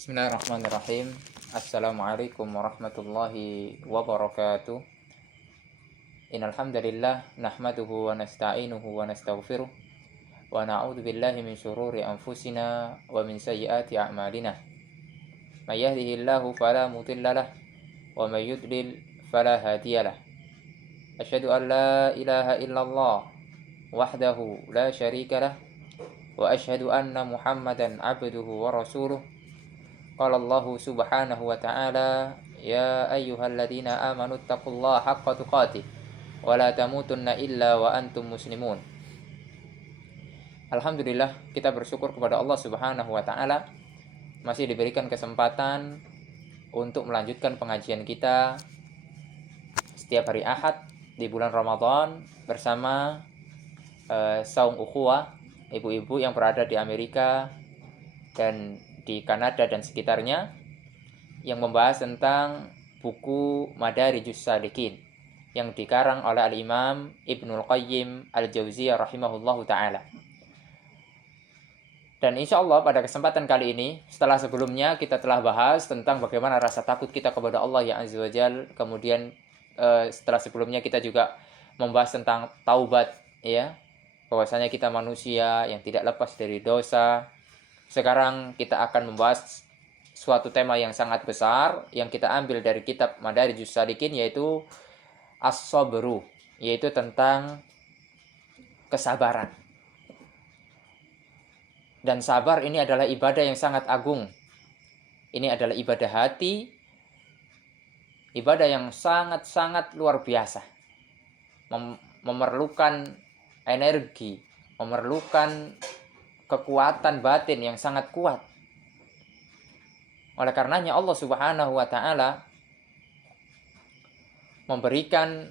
Bismillahirrahmanirrahim. Assalamualaikum warahmatullahi wabarakatuh. Innal hamdalillah nahmaduhu wa nasta'inuhu wa nastaghfiruh wa na'udzu billahi min shururi anfusina wa min sayyiati a'malina. May yahdihillahu fala mudilla lahu wa may yudlil fala hadiyalah. Asyhadu an la ilaha illallah wahdahu la syarika lah wa asyhadu anna Muhammadan abduhu wa rasuluh. Qala Allah subhanahu wa ta'ala, ya ayyuhalladzina amanu taqullaha haqqa tuqatih wa la tamutunna illa wa antum muslimun. Alhamdulillah, kita bersyukur kepada Allah subhanahu wa ta'ala masih diberikan kesempatan untuk melanjutkan pengajian kita setiap hari Ahad di bulan Ramadan bersama Saum Ukhuwah, ibu-ibu yang berada di Amerika dan di Kanada dan sekitarnya, yang membahas tentang buku Madarijus Salikin yang dikarang oleh Al-Imam Ibnul Qayyim Al-Jauziyah rahimahullahu ta'ala. Dan insya Allah pada kesempatan kali ini, setelah sebelumnya kita telah bahas tentang bagaimana rasa takut kita kepada Allah ya Azza wa Jal, kemudian setelah sebelumnya kita juga membahas tentang taubat, ya, bahwasanya kita manusia yang tidak lepas dari dosa. Sekarang kita akan membahas suatu tema yang sangat besar yang kita ambil dari kitab Madarijus Salikin, yaitu as-sabru, yaitu tentang kesabaran. Dan sabar ini adalah ibadah yang sangat agung. Ini adalah ibadah hati, ibadah yang sangat-sangat luar biasa. Memerlukan energi, memerlukan kekuatan batin yang sangat kuat. Oleh karenanya Allah subhanahu wa ta'ala memberikan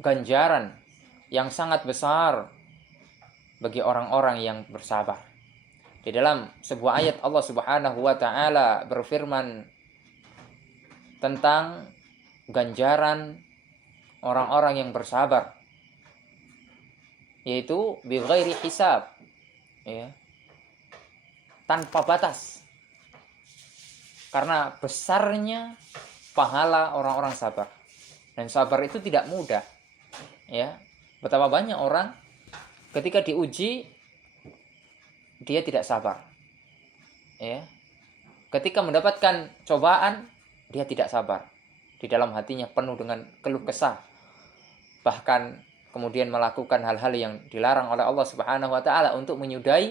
ganjaran yang sangat besar bagi orang-orang yang bersabar. Di dalam sebuah ayat Allah subhanahu wa ta'ala berfirman tentang ganjaran orang-orang yang bersabar, yaitu bighairi hisab, ya, tanpa batas, karena besarnya pahala orang-orang sabar. Dan sabar itu tidak mudah, ya. Betapa banyak orang ketika diuji dia tidak sabar, ya. Ketika mendapatkan cobaan dia tidak sabar, di dalam hatinya penuh dengan keluh kesah, bahkan kemudian melakukan hal-hal yang dilarang oleh Allah Subhanahu wa ta'ala untuk menyudahi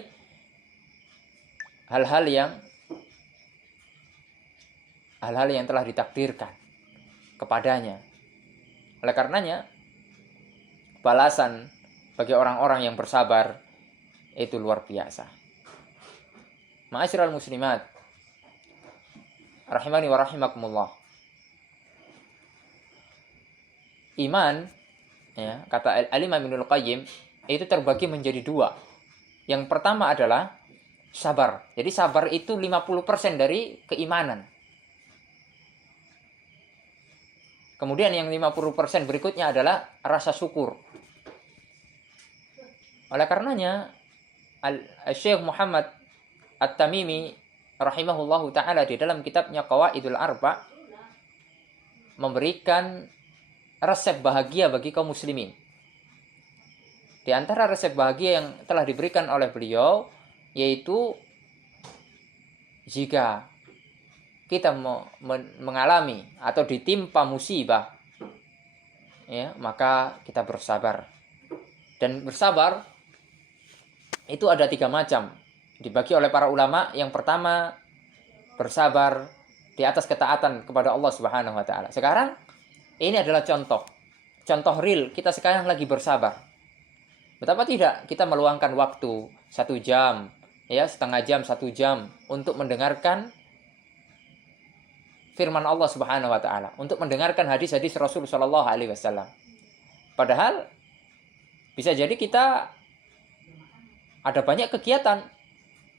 hal-hal yang telah ditakdirkan kepadanya. Oleh karenanya, balasan bagi orang-orang yang bersabar itu luar biasa. Ma'asyiral muslimat rahimani wa rahimakumullah. Iman, ya, kata Al-Imam Ibnul Qayyim, itu terbagi menjadi dua. Yang pertama adalah sabar. Jadi sabar itu 50% dari keimanan. Kemudian yang 50% berikutnya adalah rasa syukur. Oleh karenanya Syekh Muhammad At-Tamimi rahimahullahu ta'ala di dalam kitabnya Qawaidul Arba memberikan resep bahagia bagi kaum muslimin. Di antara resep bahagia yang telah diberikan oleh beliau, yaitu jika kita mengalami atau ditimpa musibah, ya, maka kita bersabar. Dan bersabar itu ada 3 macam, dibagi oleh para ulama. Yang pertama, bersabar di atas ketaatan kepada Allah Subhanahu wa ta'ala. Sekarang ini adalah contoh real kita sekarang lagi bersabar. Betapa tidak kita meluangkan waktu 1 jam, ya, setengah jam, 1 jam untuk mendengarkan firman Allah Subhanahu wa ta'ala, untuk mendengarkan hadis-hadis Rasul sallallahu alaihi wasallam. Padahal bisa jadi kita ada banyak kegiatan,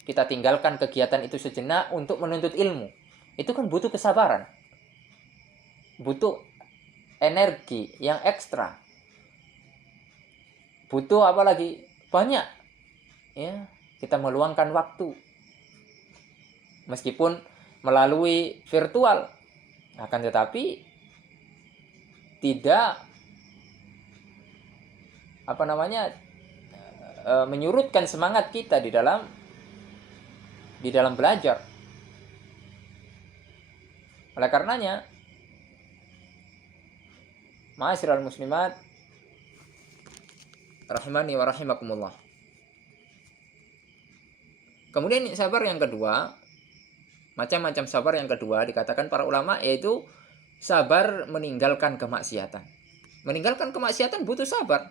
kita tinggalkan kegiatan itu sejenak untuk menuntut ilmu. Itu kan butuh kesabaran, butuh energi yang ekstra, butuh apa lagi, banyak, ya, kita meluangkan waktu meskipun melalui virtual, akan tetapi tidak menyurutkan semangat kita di dalam belajar. Oleh karenanya, ma'asyiral muslimat rahimani wa rahimakumullah. Kemudian sabar yang kedua, macam-macam sabar yang kedua dikatakan para ulama, yaitu sabar meninggalkan kemaksiatan. Meninggalkan kemaksiatan butuh sabar.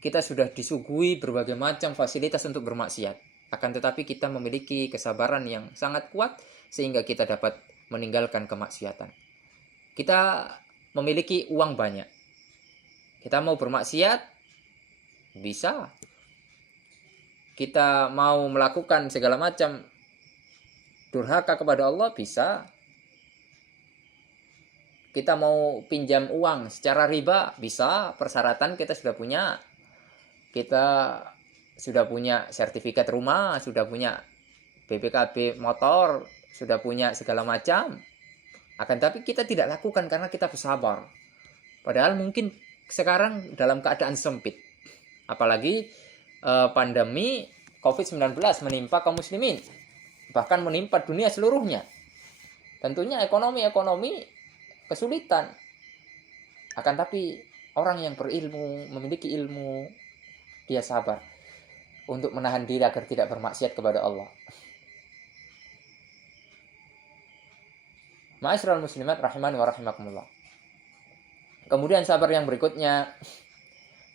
Kita sudah disuguhi berbagai macam fasilitas untuk bermaksiat, akan tetapi kita memiliki kesabaran yang sangat kuat sehingga kita dapat meninggalkan kemaksiatan. Kita memiliki uang banyak, kita mau bermaksiat bisa. Kita mau melakukan segala macam durhaka kepada Allah bisa. Kita mau pinjam uang secara riba bisa, persyaratan kita sudah punya. Kita sudah punya sertifikat rumah, sudah punya BPKB motor, sudah punya segala macam. Akan tapi kita tidak lakukan karena kita bersabar. Padahal mungkin sekarang dalam keadaan sempit. Apalagi pandemi COVID-19 menimpa kaum muslimin. Bahkan menimpa dunia seluruhnya. Tentunya ekonomi kesulitan. Akan tapi orang yang berilmu, memiliki ilmu, dia sabar untuk menahan diri agar tidak bermaksiat kepada Allah. Ma'asyiral muslimat rahimani wa rahimakumullah. Kemudian sabar yang berikutnya,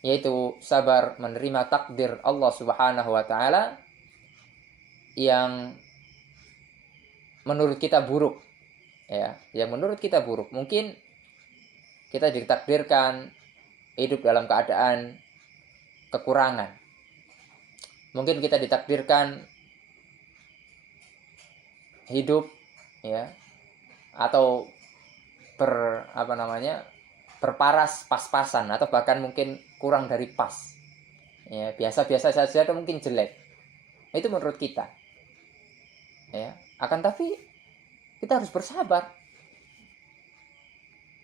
yaitu sabar menerima takdir Allah Subhanahu wa taala yang menurut kita buruk. Ya, yang menurut kita buruk. Mungkin kita ditakdirkan hidup dalam keadaan kekurangan. Mungkin kita ditakdirkan hidup ya atau berparas pas-pasan atau bahkan mungkin kurang dari pas. Ya, biasa-biasa saja atau mungkin jelek. Itu menurut kita. Ya, akan tapi kita harus bersabar.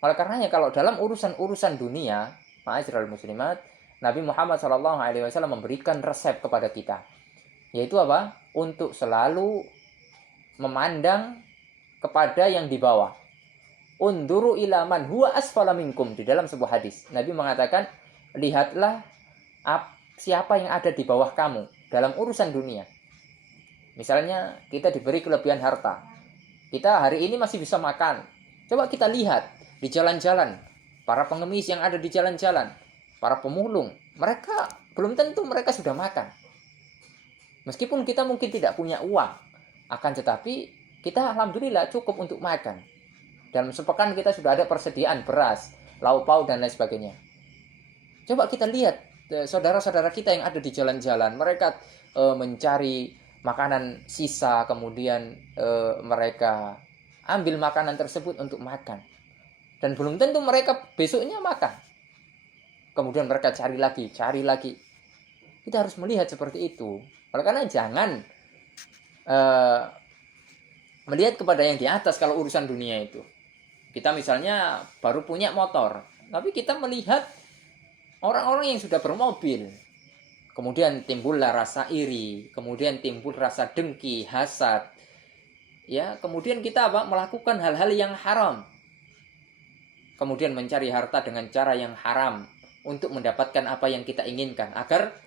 Oleh karenanya kalau dalam urusan-urusan dunia, ma'asyiral muslimat, Nabi Muhammad SAW memberikan resep kepada kita, yaitu apa? Untuk selalu memandang kepada yang di bawah. Unduru ila man huwa asfala minkum, di dalam sebuah hadis. Nabi mengatakan, lihatlah siapa yang ada di bawah kamu dalam urusan dunia. Misalnya kita diberi kelebihan harta. Kita hari ini masih bisa makan. Coba kita lihat di jalan-jalan, para pengemis yang ada di jalan-jalan, para pemulung, mereka belum tentu mereka sudah makan. Meskipun kita mungkin tidak punya uang, akan tetapi kita alhamdulillah cukup untuk makan. Dalam sepekan kita sudah ada persediaan beras, lauk pauk dan lain sebagainya. Coba kita lihat saudara-saudara kita yang ada di jalan-jalan, mereka mencari makanan sisa, kemudian mereka ambil makanan tersebut untuk makan. Dan belum tentu mereka besoknya makan. Kemudian mereka cari lagi. Kita harus melihat seperti itu. Oleh karena jangan melihat kepada yang di atas kalau urusan dunia itu. Kita misalnya baru punya motor, tapi kita melihat orang-orang yang sudah bermobil. Kemudian timbullah rasa iri, kemudian timbul rasa dengki, hasad. Ya, kemudian kita melakukan hal-hal yang haram. Kemudian mencari harta dengan cara yang haram untuk mendapatkan apa yang kita inginkan, agar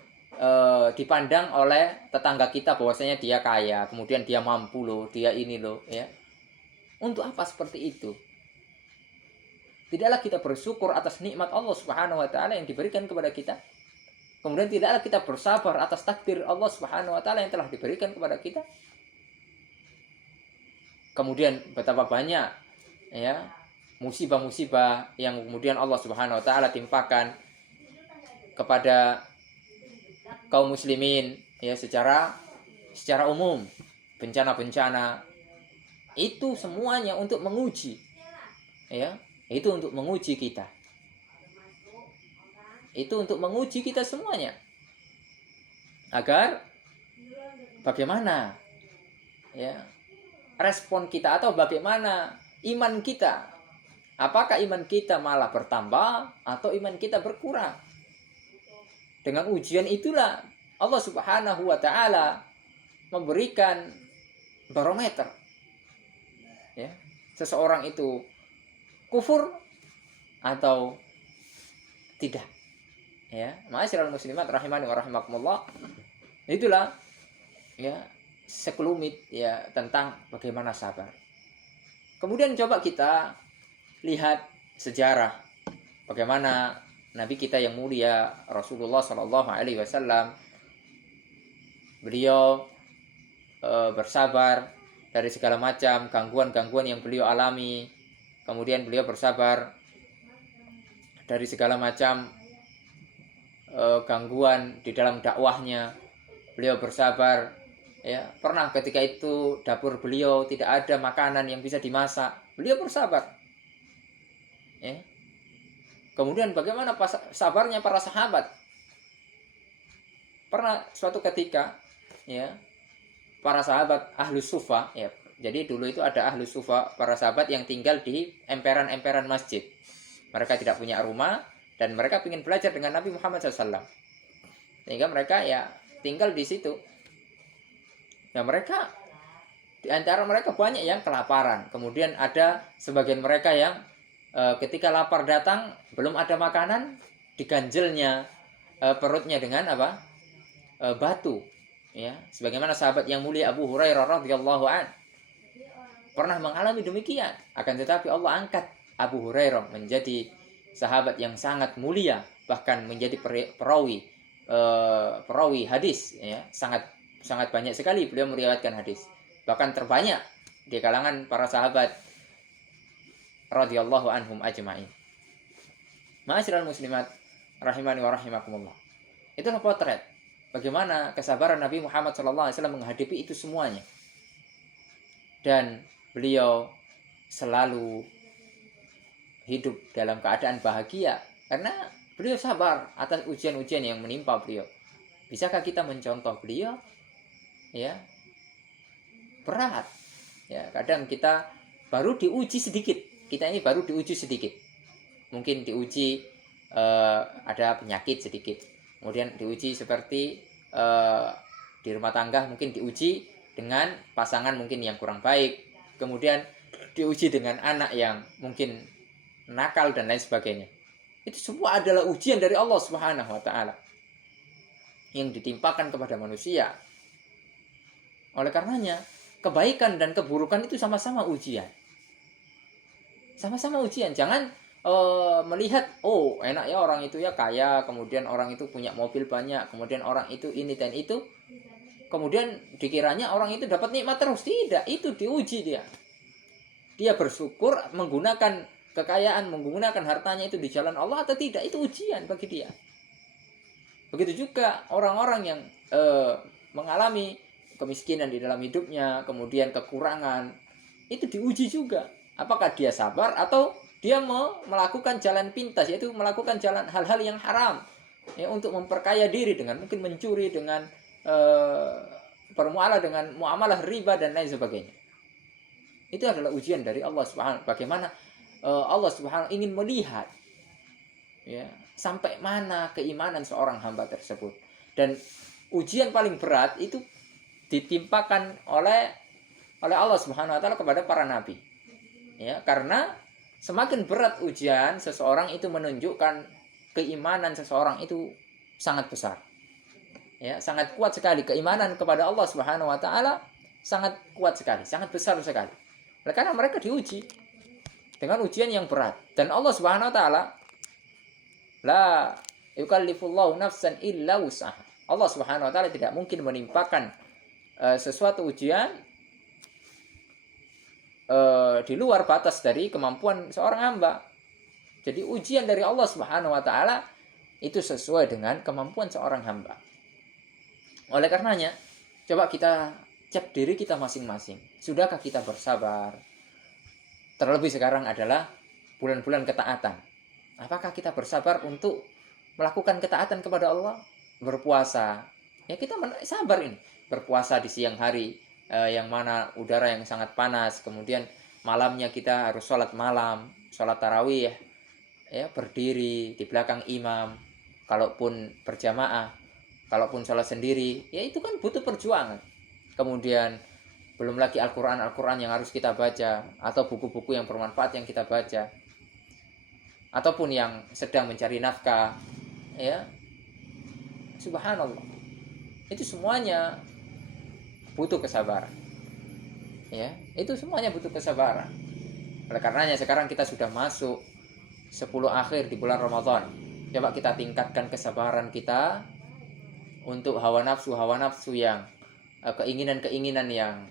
dipandang oleh tetangga kita bahwasanya dia kaya, kemudian dia mampu loh, dia ini loh, ya. Untuk apa seperti itu? Tidaklah kita bersyukur atas nikmat Allah Subhanahu wa taala yang diberikan kepada kita. Kemudian tidaklah kita bersabar atas takdir Allah Subhanahu wa taala yang telah diberikan kepada kita. Kemudian betapa banyak ya musibah-musibah yang kemudian Allah Subhanahu wa taala timpakan kepada kaum muslimin ya secara umum, bencana-bencana itu semuanya untuk menguji ya, itu untuk menguji kita. Itu untuk menguji kita semuanya. Agar bagaimana ya, respon kita atau bagaimana iman kita. Apakah iman kita malah bertambah atau iman kita berkurang? Dengan ujian itulah Allah Subhanahu wa taala memberikan barometer. Ya, seseorang itu kufur atau tidak. Ya, ma'asyiral muslimat rahimani wa rahimakumullah. Itulah ya sekelumit ya tentang bagaimana sabar. Kemudian coba kita lihat sejarah bagaimana Nabi kita yang mulia Rasulullah Shallallahu Alaihi Wasallam, beliau bersabar dari segala macam gangguan-gangguan yang beliau alami. Kemudian beliau bersabar dari segala macam gangguan di dalam dakwahnya. Beliau bersabar, ya, pernah ketika itu dapur beliau tidak ada makanan yang bisa dimasak, beliau bersabar. Ya. Kemudian bagaimana sabarnya para sahabat? Pernah suatu ketika, ya, para sahabat Ahlus Sufa, ya, jadi dulu itu ada Ahlus Sufa, para sahabat yang tinggal di emperan-emperan masjid. Mereka tidak punya rumah dan mereka ingin belajar dengan Nabi Muhammad SAW. Sehingga mereka ya tinggal di situ. Nah, mereka di antara mereka banyak yang kelaparan. Kemudian ada sebagian mereka yang ketika lapar datang belum ada makanan, diganjelnya perutnya dengan apa? Batu. Ya, sebagaimana sahabat yang mulia Abu Hurairah radhiyallahu an pernah mengalami demikian. Akan tetapi Allah angkat Abu Hurairah menjadi sahabat yang sangat mulia, bahkan menjadi perawi hadis, ya, sangat banyak sekali beliau meriwayatkan hadis, bahkan terbanyak di kalangan para sahabat radhiyallahu anhum ajma'in. Ma'asyiral muslimat rahimani wa rahimakumullah. Itulah potret bagaimana kesabaran Nabi Muhammad SAW menghadapi itu semuanya. Dan beliau selalu hidup dalam keadaan bahagia karena beliau sabar atas ujian-ujian yang menimpa beliau. Bisakah kita mencontoh beliau? Ya, berat. Ya, kadang kita baru diuji sedikit. Kita ini baru diuji sedikit. Mungkin diuji ada penyakit sedikit. Kemudian diuji seperti di rumah tangga, mungkin diuji dengan pasangan mungkin yang kurang baik. Kemudian diuji dengan anak yang mungkin nakal dan lain sebagainya. Itu semua adalah ujian dari Allah Subhanahu wa taala yang ditimpakan kepada manusia. Oleh karenanya, kebaikan dan keburukan itu sama-sama ujian. Sama-sama ujian. Jangan melihat, oh enak ya orang itu ya kaya, kemudian orang itu punya mobil banyak, kemudian orang itu ini dan itu, kemudian dikiranya orang itu dapat nikmat terus. Tidak, itu diuji dia. Dia bersyukur menggunakan kekayaan, menggunakan hartanya itu di jalan Allah atau tidak, itu ujian bagi dia. Begitu juga orang-orang yang mengalami kemiskinan di dalam hidupnya, kemudian kekurangan, itu diuji juga. Apakah dia sabar atau dia mau melakukan jalan pintas, yaitu melakukan jalan hal-hal yang haram, ya, untuk memperkaya diri dengan mungkin mencuri, dengan bermuamalah dengan muamalah riba dan lain sebagainya. Itu adalah ujian dari Allah Subhanahu. Bagaimana Allah Subhanahu ingin melihat, ya, sampai mana keimanan seorang hamba tersebut. Dan ujian paling berat itu ditimpakan oleh Allah Subhanahu wa taala kepada para nabi. Ya, karena semakin berat ujian seseorang itu menunjukkan keimanan seseorang itu sangat besar. Ya, sangat kuat sekali keimanan kepada Allah Subhanahu wa taala, sangat kuat sekali, sangat besar sekali. Karena mereka diuji dengan ujian yang berat, dan Allah Subhanahu wa taala la yukallifullahu nafsan illa wus'aha. Allah Subhanahu wa taala tidak mungkin menimpakan sesuatu ujian di luar batas dari kemampuan seorang hamba. Jadi ujian dari Allah Subhanahu wa taala itu sesuai dengan kemampuan seorang hamba. Oleh karenanya, coba kita cek diri kita masing-masing. Sudahkah kita bersabar? Terlebih sekarang adalah bulan-bulan ketaatan. Apakah kita bersabar untuk melakukan ketaatan kepada Allah? Berpuasa. Ya, kita sabar ini. Berpuasa di siang hari, yang mana udara yang sangat panas, kemudian malamnya kita harus sholat malam, sholat tarawih ya, berdiri di belakang imam, kalaupun berjamaah, kalaupun sholat sendiri, ya itu kan butuh perjuangan. Kemudian belum lagi Al-Quran yang harus kita baca, atau buku-buku yang bermanfaat yang kita baca, ataupun yang sedang mencari nafkah, ya, subhanallah, itu semuanya butuh kesabaran, ya, itu semuanya butuh kesabaran. Oleh karenanya sekarang kita sudah masuk 10 akhir di bulan Ramadan. Coba kita tingkatkan kesabaran kita untuk hawa nafsu yang keinginan yang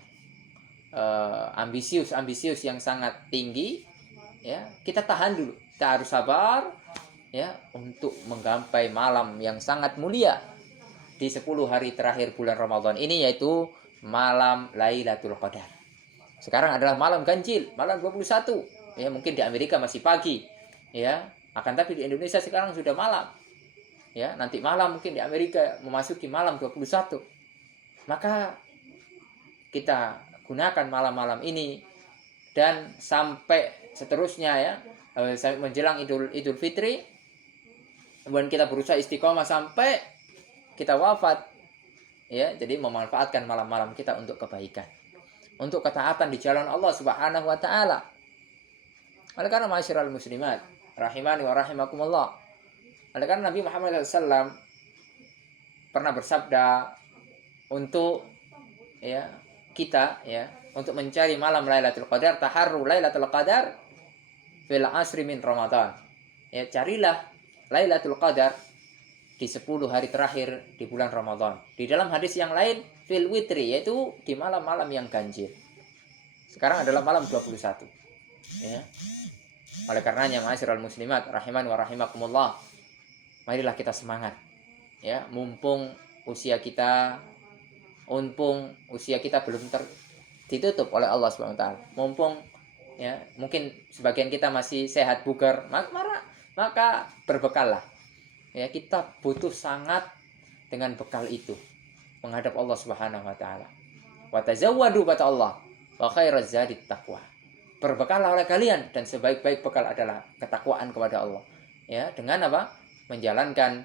ambisius yang sangat tinggi, ya, kita tahan dulu. Kita harus sabar, ya, untuk menggapai malam yang sangat mulia di 10 hari terakhir bulan Ramadan ini, yaitu malam Lailatul Qadar. Sekarang adalah malam ganjil, malam 21. Ya, mungkin di Amerika masih pagi, ya, akan tapi di Indonesia sekarang sudah malam. Ya, nanti malam mungkin di Amerika memasuki malam 21. Maka kita gunakan malam-malam ini dan sampai seterusnya, ya, sampai menjelang Idul Fitri, kemudian kita berusaha istiqomah sampai kita wafat, ya. Jadi memanfaatkan malam-malam kita untuk kebaikan, untuk ketaatan di jalan Allah Subhanahu wa taala. Oleh karena ma'asyiral muslimat rahimani wa rahimakumullah, oleh karena Nabi Muhammad SAW pernah bersabda untuk, ya, kita, ya, untuk mencari malam Lailatul Qadar, taharru Lailatul Qadar fil asri min Ramadan. Ya, carilah Lailatul Qadar di 10 hari terakhir di bulan Ramadan. Di dalam hadis yang lain fil witri, yaitu di malam-malam yang ganjil. Sekarang adalah malam 21. Ya. Oleh karenanya ma'asyiral muslimat rahiman wa rahimakumullah, marilah kita semangat, ya, mumpung usia kita belum ditutup oleh Allah Subhanahu wa taala. Mumpung, ya, mungkin sebagian kita masih sehat bugar, maka berbekallah. Ya, kita butuh sangat dengan bekal itu menghadap Allah Subhanahu wa taala. Wa tazawwadu kata Allah, wa khairaz zadit taqwa. Berbekallah oleh kalian dan sebaik-baik bekal adalah ketakwaan kepada Allah. Ya, dengan apa? Menjalankan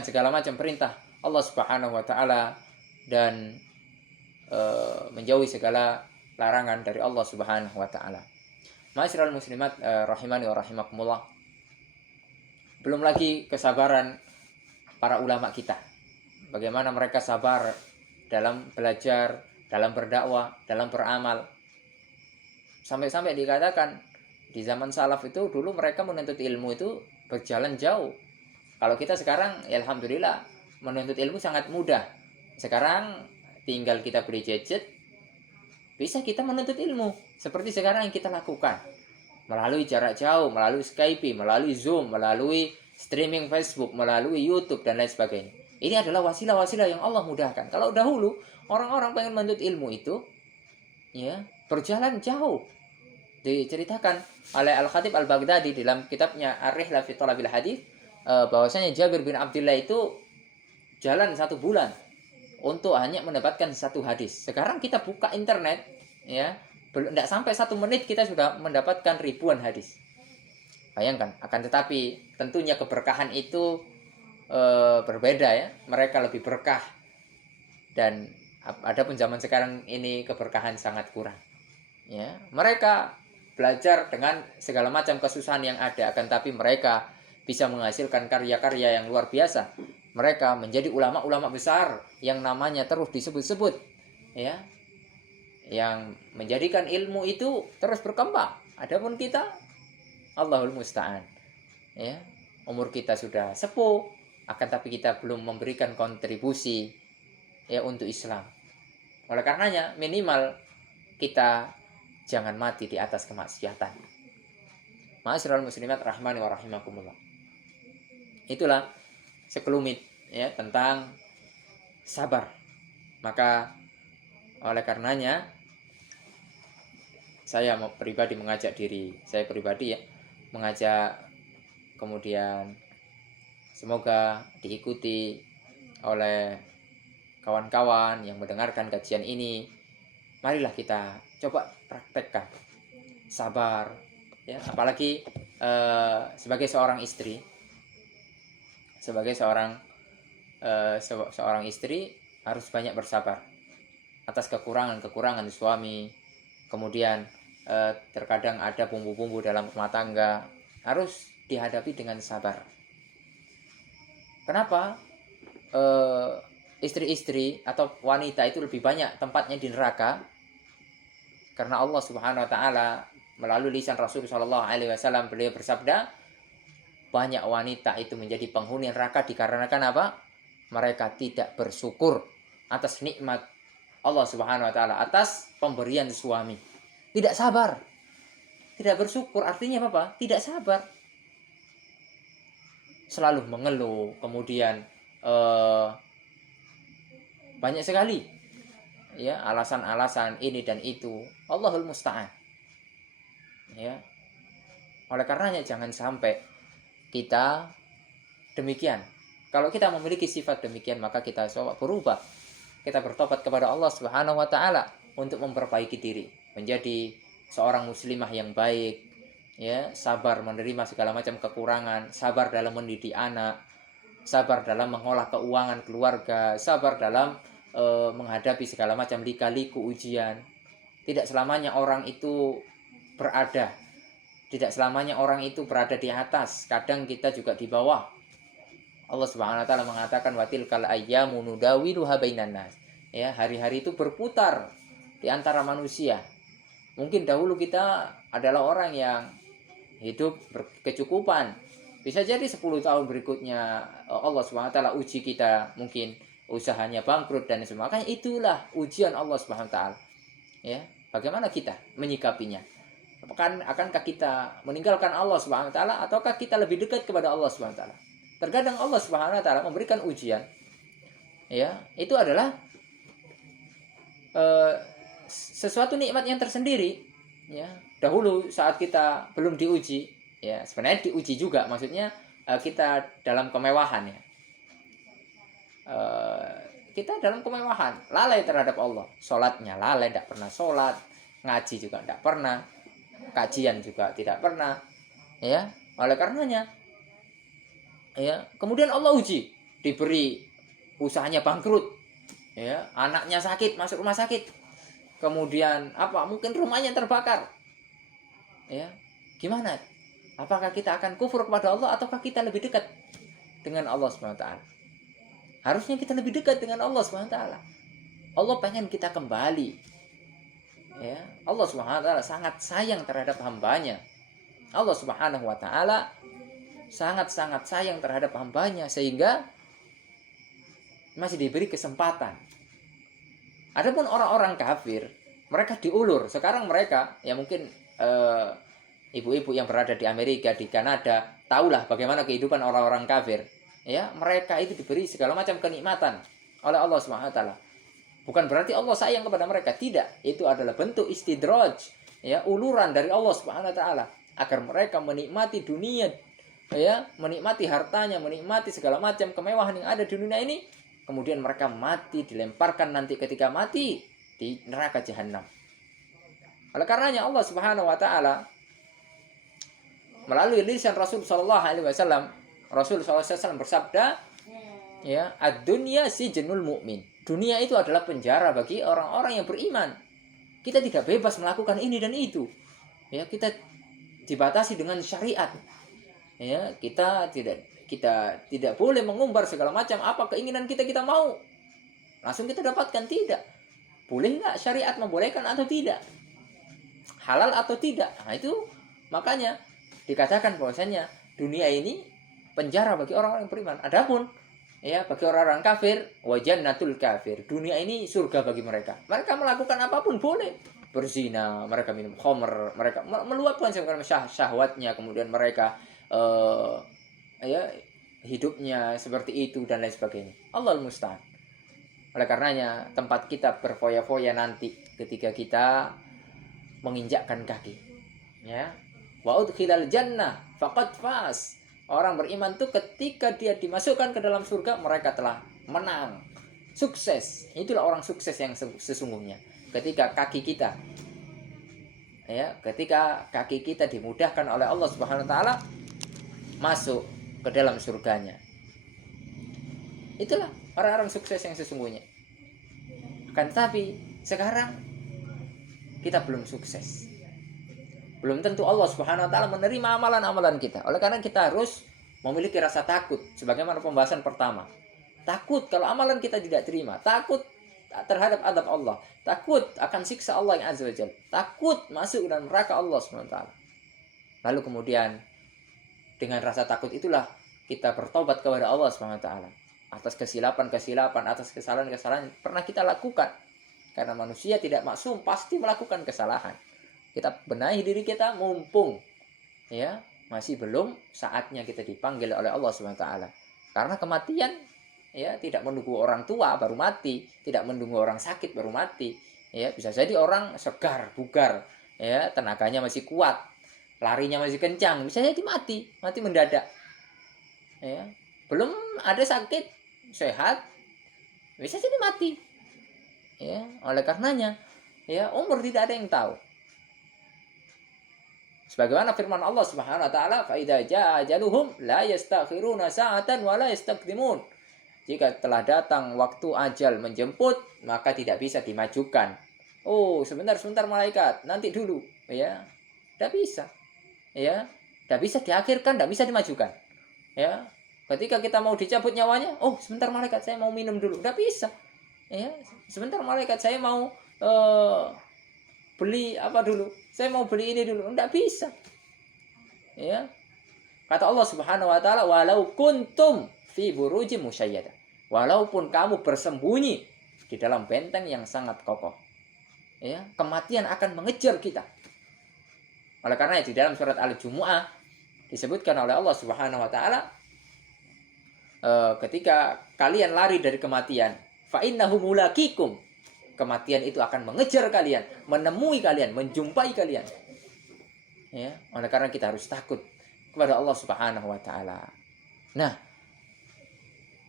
segala macam perintah Allah Subhanahu wa taala dan menjauhi segala larangan dari Allah Subhanahu wa taala. Ma'asyiral muslimat rahimani wa rahimakumullah. Belum lagi kesabaran para ulama kita. Bagaimana mereka sabar dalam belajar, dalam berdakwah, dalam beramal. Sampai-sampai dikatakan di zaman salaf itu dulu mereka menuntut ilmu itu berjalan jauh. Kalau kita sekarang, ya, alhamdulillah, menuntut ilmu sangat mudah. Sekarang tinggal kita beri gadget, bisa kita menuntut ilmu seperti sekarang yang kita lakukan melalui jarak jauh, melalui Skype, melalui Zoom, melalui streaming Facebook, melalui YouTube dan lain sebagainya. Ini adalah wasilah-wasilah yang Allah mudahkan. Kalau dahulu orang-orang pengen menuntut ilmu itu, ya, berjalan jauh. Diceritakan oleh Al-Khatib Al-Baghdadi dalam kitabnya Ar-Rihlah fi Thalabil Hadits, bahwasanya Jabir bin Abdullah itu jalan 1 bulan untuk hanya mendapatkan 1 hadis. Sekarang kita buka internet, ya, tidak sampai 1 menit kita sudah mendapatkan ribuan hadis. Bayangkan. Akan tetapi tentunya keberkahan itu berbeda, ya. Mereka lebih berkah, dan adapun zaman sekarang ini keberkahan sangat kurang. Ya, mereka belajar dengan segala macam kesusahan yang ada, akan tapi mereka bisa menghasilkan karya-karya yang luar biasa. Mereka menjadi ulama-ulama besar yang namanya terus disebut-sebut, ya, yang menjadikan ilmu itu terus berkembang. Adapun kita, Allahul musta'an, ya, umur kita sudah sepuh, akan tapi kita belum memberikan kontribusi, ya, untuk Islam. Oleh karenanya minimal kita jangan mati di atas kemaksiatan. Ma'asyiral muslimat rahimani wa rahimakumullah. Itulah sekelumit, ya, tentang sabar. Maka oleh karenanya saya pribadi mengajak diri saya pribadi, ya, mengajak, kemudian semoga diikuti oleh kawan-kawan yang mendengarkan kajian ini, marilah kita coba praktekkan sabar, ya, apalagi sebagai seorang istri, seorang istri harus banyak bersabar atas kekurangan suami. Kemudian terkadang ada bumbu-bumbu dalam rumah tangga, harus dihadapi dengan sabar. Kenapa istri-istri atau wanita itu lebih banyak tempatnya di neraka? Karena Allah Subhanahu wa taala melalui lisan Rasul sallallahu alaihi wasallam, beliau bersabda, banyak wanita itu menjadi penghuni neraka dikarenakan apa? Mereka tidak bersyukur atas nikmat Allah Subhanahu wa taala, atas pemberian suami. Tidak sabar. Tidak bersyukur artinya apa? Tidak sabar. Selalu mengeluh, kemudian banyak sekali ya alasan-alasan ini dan itu. Allahul musta'an. Ya. Oleh karenanya jangan sampai kita demikian. Kalau kita memiliki sifat demikian, maka kita coba berubah. Kita bertobat kepada Allah Subhanahu wa taala untuk memperbaiki diri, menjadi seorang muslimah yang baik, ya, sabar menerima segala macam kekurangan, sabar dalam mendidik anak, sabar dalam mengolah keuangan keluarga, sabar dalam menghadapi segala macam lika-liku ujian. Tidak selamanya orang itu berada, tidak selamanya orang itu berada di atas, kadang kita juga di bawah. Allah Subhanahu wa taala mengatakan watilkal ayyamu nudawiluha bainan nas. Ya, hari-hari itu berputar di antara manusia. Mungkin dahulu kita adalah orang yang hidup berkecukupan. Bisa jadi 10 tahun berikutnya Allah Subhanahu wa taala uji kita, mungkin usahanya bangkrut dan sebagainya. Itulah ujian Allah Subhanahu wa taala. Ya, bagaimana kita menyikapinya? Akankah kita meninggalkan Allah Subhanahu wa taala ataukah kita lebih dekat kepada Allah Subhanahu wa taala? Terkadang Allah Subhanahu wa taala memberikan ujian. Ya, itu adalah sesuatu nikmat yang tersendiri. Ya, dahulu saat kita belum diuji, ya sebenarnya diuji juga, maksudnya kita dalam kemewahan, ya. Kita dalam kemewahan, lalai terhadap Allah. Sholatnya lalai, tidak pernah sholat. Ngaji juga tidak pernah. Kajian juga tidak pernah. Ya, oleh karenanya, ya, kemudian Allah uji, diberi usahanya bangkrut, ya, anaknya sakit, masuk rumah sakit, kemudian apa? Mungkin rumahnya terbakar. Ya, gimana? Apakah kita akan kufur kepada Allah ataukah kita lebih dekat dengan Allah SWT? Harusnya kita lebih dekat dengan Allah SWT. Allah pengen kita kembali. Ya, Allah SWT sangat sayang terhadap hambanya. Allah Subhanahu wa taala sangat-sangat sayang terhadap hambanya sehingga masih diberi kesempatan. Adapun orang-orang kafir, mereka diulur. Sekarang mereka, ya mungkin ibu-ibu yang berada di Amerika, di Kanada, tahulah bagaimana kehidupan orang-orang kafir. Ya, mereka itu diberi segala macam kenikmatan oleh Allah Subhanahu wa taala. Bukan berarti Allah sayang kepada mereka, tidak. Itu adalah bentuk istidraj, ya, uluran dari Allah Subhanahu wa taala agar mereka menikmati dunia, ya, menikmati hartanya, menikmati segala macam kemewahan yang ada di dunia ini, kemudian mereka mati, dilemparkan nanti ketika mati di neraka jahanam. Oleh karenanya Allah Subhanahu wa taala melalui lisan Rasul sallallahu alaihi wasallam, Rasul sallallahu alaihi wasallam bersabda, ya, ad-dunya sijnul mu'min. Dunia itu adalah penjara bagi orang-orang yang beriman. Kita tidak bebas melakukan ini dan itu. Ya, kita dibatasi dengan syariat. Ya, kita tidak boleh mengumbar segala macam apa keinginan kita mau. Langsung kita dapatkan, tidak. Boleh nggak syariat membolehkan atau tidak? Halal atau tidak? Nah, itu makanya dikatakan bahwasanya dunia ini penjara bagi orang-orang yang beriman. Adapun ya bagi orang-orang kafir, wa jannatul kafir. Dunia ini surga bagi mereka. Mereka melakukan apapun boleh. Berzina, mereka minum khamr, mereka meluapkan segala syahwatnya, kemudian mereka ya hidupnya seperti itu dan lain sebagainya. Allahul musta'an. Oleh karenanya tempat kita berfoya-foya nanti ketika kita menginjakkan kaki, ya, wa udkhilal jannah faqad faz. Orang beriman itu ketika dia dimasukkan ke dalam surga, mereka telah menang. sukses. Itulah orang sukses yang sesungguhnya. Ketika kaki kita dimudahkan oleh Allah Subhanahu wa taala masuk ke dalam surganya. Itulah orang-orang sukses yang sesungguhnya. Kan tapi sekarang kita belum sukses. Belum tentu Allah Subhanahu wa taala menerima amalan-amalan kita. Oleh karena kita harus memiliki rasa takut sebagaimana pembahasan pertama. Takut kalau amalan kita tidak terima, takut terhadap adab Allah, takut akan siksa Allah yang azza wajalla, takut masuk dalam neraka Allah Subhanahu wa taala. Lalu kemudian dengan rasa takut itulah kita bertobat kepada Allah Subhanahu wa taala atas kesilapan-kesilapan, atas kesalahan-kesalahan yang pernah kita lakukan. Karena manusia tidak maksum, pasti melakukan kesalahan. Kita benahi diri kita mumpung ya masih belum saatnya kita dipanggil oleh Allah Subhanahu wa taala. Karena kematian ya tidak menunggu orang tua baru mati, tidak menunggu orang sakit baru mati. Ya, bisa jadi orang segar, bugar, ya, tenaganya masih kuat, larinya masih kencang, bisa jadi mati mendadak. Ya, belum ada sakit, sehat, bisa jadi mati. Ya, oleh karenanya, ya, umur tidak ada yang tahu. Sebagaimana firman Allah Subhanahu wa taala, "Fa idza jaa ajaluhum la yastakhiruna sa'atan wa la yastaqdimun." Jika telah datang waktu ajal menjemput, maka tidak bisa dimajukan. Oh, sebentar malaikat, nanti dulu, ya. Tidak bisa. Ya, tidak bisa diakhirkan, tidak bisa dimajukan. Ya. Ketika kita mau dicabut nyawanya, oh, sebentar malaikat, saya mau minum dulu. Tidak bisa. Ya, sebentar malaikat, saya mau beli apa dulu? Saya mau beli ini dulu. Tidak bisa. Ya. Kata Allah Subhanahu wa taala, "Walau kuntum fi burujim musyayyadah." Walaupun kamu bersembunyi di dalam benteng yang sangat kokoh, ya, kematian akan mengejar kita. Oleh karena itu di dalam surat Al-Jumu'ah disebutkan oleh Allah Subhanahu wa taala, ketika kalian lari dari kematian, fa innahu mulaqikum, kematian itu akan mengejar kalian, menemui kalian, menjumpai kalian. Ya, oleh karena kita harus takut kepada Allah Subhanahu wa taala. Nah,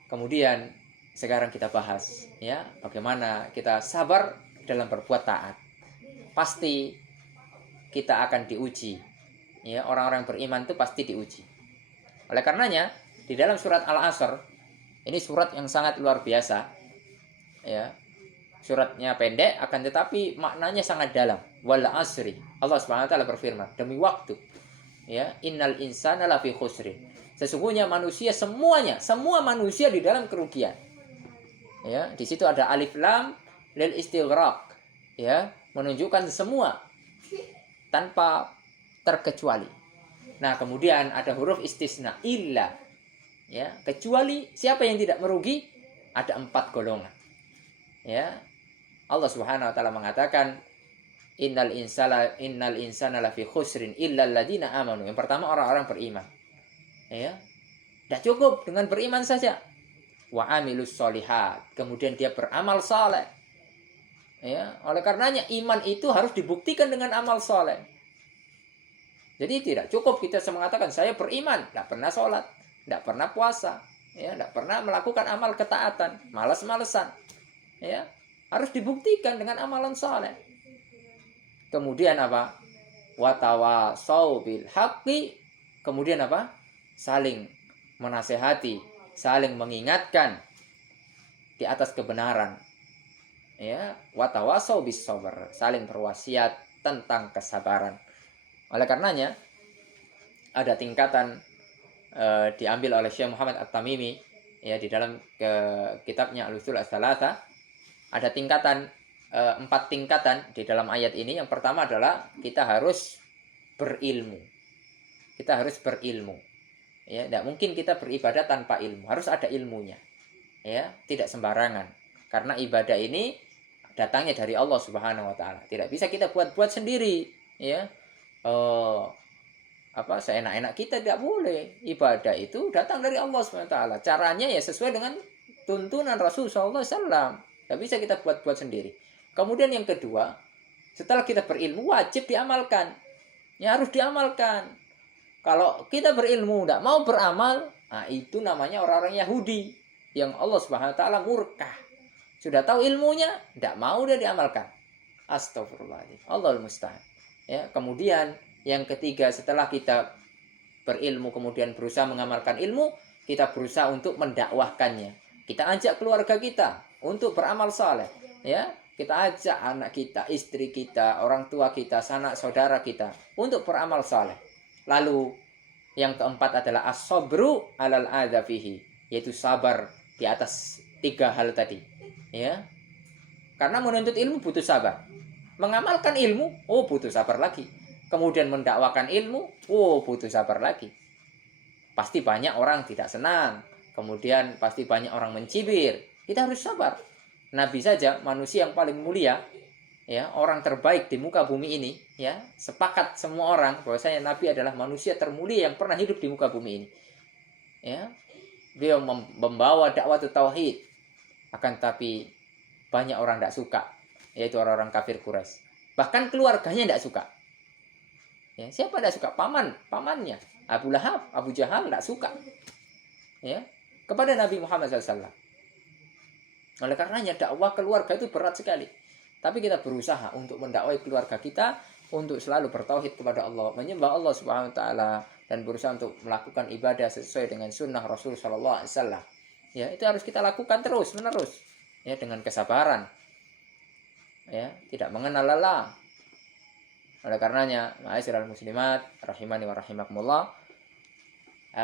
kemudian sekarang kita bahas ya bagaimana kita sabar dalam berbuat taat. Pasti kita akan diuji. Ya, orang-orang beriman itu pasti diuji. Oleh karenanya di dalam surat Al-Asr, ini surat yang sangat luar biasa. Ya. Suratnya pendek akan tetapi maknanya sangat dalam. Wal asri. Allah Subhanahu wa taala berfirman, demi waktu. Ya, innal insana lafi khusrin. Sesungguhnya manusia semua manusia di dalam kerugian. Ya, di situ ada alif lam lil istighraq. Ya, menunjukkan semua tanpa terkecuali. Nah, kemudian ada huruf istisna illa. Ya, kecuali siapa yang tidak merugi? Ada 4 golongan. Ya. Allah Subhanahu wa taala mengatakan innal insana lafi khusrin illa alladziina amanu. Yang pertama orang-orang beriman. Ya. Tidak cukup dengan beriman saja. Wa amilus sholihat. Kemudian dia beramal saleh. Ya, oleh karenanya iman itu harus dibuktikan dengan amal saleh. Jadi tidak cukup kita mengatakan saya beriman, tidak pernah sholat, tidak pernah puasa, ya, tidak pernah melakukan amal ketaatan, malas-malesan. Ya, harus dibuktikan dengan amalan saleh. Kemudian apa? Wa tawasau bil haqqi. Kemudian apa? Saling menasehati, saling mengingatkan di atas kebenaran. Ya, wa tawasau bis sabr, saling berwasiat tentang kesabaran. Oleh karenanya ada tingkatan diambil oleh Syekh Muhammad At-Tamimi ya di dalam kitabnya Al-Usul Ats-Tsalatsa, ada tingkatan 4 tingkatan di dalam ayat ini. Yang pertama adalah kita harus berilmu. Kita harus berilmu. Ya, tidak mungkin kita beribadah tanpa ilmu. Harus ada ilmunya. Ya, tidak sembarangan. Karena ibadah ini datangnya dari Allah Subhanahu wa taala. Tidak bisa kita buat-buat sendiri, ya. Seenak-enak kita tidak boleh. Ibadah itu datang dari Allah Subhanahu wa taala. Caranya ya sesuai dengan tuntunan Rasul sallallahu alaihi wasallam. Tidak bisa kita buat-buat sendiri. Kemudian yang kedua, setelah kita berilmu wajib diamalkan. Ya, harus diamalkan. Kalau kita berilmu tidak mau beramal, nah itu namanya orang-orang Yahudi yang Allah Subhanahu wa taala murka. Sudah tahu ilmunya, tidak mau dia diamalkan. Astagfirullahaladzim. Allahul musta'an. Ya, kemudian yang ketiga, setelah kita berilmu kemudian berusaha mengamalkan ilmu, kita berusaha untuk mendakwahkannya. Kita ajak keluarga kita untuk beramal saleh. Ya, kita ajak anak kita, istri kita, orang tua kita, sanak saudara kita untuk beramal saleh. Lalu yang keempat adalah as-sabru alal adzafihi, yaitu sabar di atas 3 hal tadi. Ya. Karena menuntut ilmu butuh sabar. Mengamalkan ilmu, oh butuh sabar lagi. Kemudian mendakwakan ilmu, oh butuh sabar lagi. Pasti banyak orang tidak senang. Kemudian pasti banyak orang mencibir. Kita harus sabar. Nabi saja manusia yang paling mulia, ya, orang terbaik di muka bumi ini, ya, sepakat semua orang bahwasanya Nabi adalah manusia termulia yang pernah hidup di muka bumi ini. Ya. Beliau membawa dakwah tauhid. Akan tapi banyak orang tidak suka, yaitu orang-orang kafir Quraisy. Bahkan keluarganya tidak suka. Ya, siapa tidak suka? Pamannya Abu Lahab, Abu Jahal tidak suka. Ya, kepada Nabi Muhammad SAW. Oleh karenanya dakwah keluarga itu berat sekali. Tapi kita berusaha untuk mendakwai keluarga kita untuk selalu bertauhid kepada Allah, menyembah Allah Subhanahu wa taala, dan berusaha untuk melakukan ibadah sesuai dengan sunnah Rasul sallallahu alaihi wasallam. Ya, itu harus kita lakukan terus menerus. Ya, dengan kesabaran. Ya, tidak mengenal lelah. Oleh karenanya, ma'asyiral muslimat rahimani wa rahimakumullah,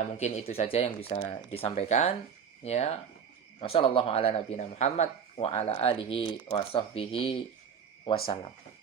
mungkin itu saja yang bisa disampaikan. Ya, wasallallahu ala nabiyina Muhammad wa ala alihi wa sahbihi wasallam.